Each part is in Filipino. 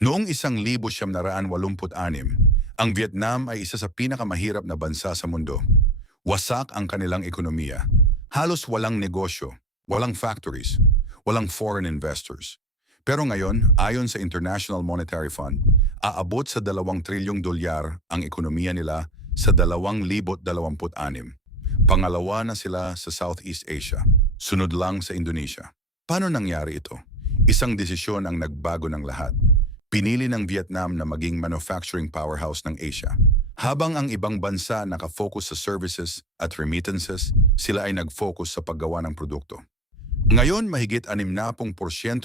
Noong 1986, ang Vietnam ay isa sa pinakamahirap na bansa sa mundo. Wasak ang kanilang ekonomiya. Halos walang negosyo, walang factories, walang foreign investors. Pero ngayon, ayon sa International Monetary Fund, aabot sa 2 trilyong dolyar ang ekonomiya nila sa 2026. Pangalawa na sila sa Southeast Asia, sunod lang sa Indonesia. Paano nangyari ito? Isang desisyon ang nagbago ng lahat. Pinili ng Vietnam na maging manufacturing powerhouse ng Asia. Habang ang ibang bansa nakafocus sa services at remittances, sila ay nag-focus sa paggawa ng produkto. Ngayon, mahigit 60%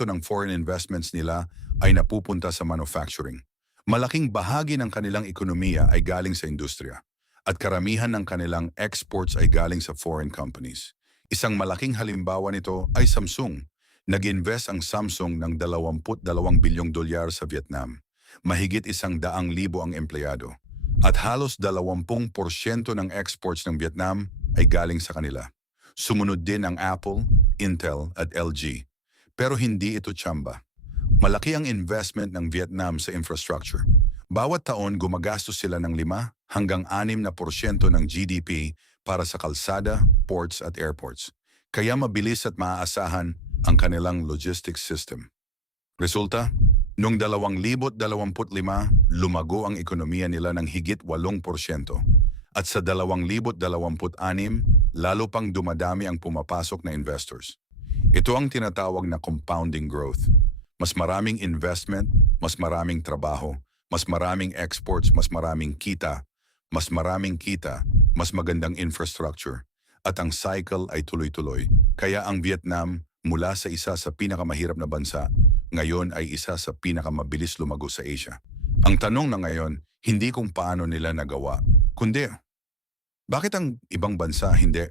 ng foreign investments nila ay napupunta sa manufacturing. Malaking bahagi ng kanilang ekonomiya ay galing sa industriya, at karamihan ng kanilang exports ay galing sa foreign companies. Isang malaking halimbawa nito ay Samsung. Nag-invest ang Samsung ng 22 bilyong dolyar sa Vietnam. Mahigit 100,000 ang empleyado. At halos 20% ng exports ng Vietnam ay galing sa kanila. Sumunod din ang Apple, Intel at LG. Pero hindi ito tsamba. Malaki ang investment ng Vietnam sa infrastructure. Bawat taon gumagastos sila ng 5 hanggang 6% ng GDP para sa kalsada, ports at airports. Kaya mabilis at maaasahan ang kanilang logistics system. Resulta, noong 2025, lumago ang ekonomiya nila ng higit 8%. At sa 2026, lalo pang dumadami ang pumapasok na investors. Ito ang tinatawag na compounding growth. Mas maraming investment, mas maraming trabaho, mas maraming exports, mas maraming kita, mas magandang infrastructure. At ang cycle ay tuloy-tuloy. Kaya ang Vietnam, mula sa isa sa pinakamahirap na bansa, ngayon ay isa sa pinakamabilis lumago sa Asia. Ang tanong na ngayon, hindi kung paano nila nagawa, kundi bakit ang ibang bansa hindi?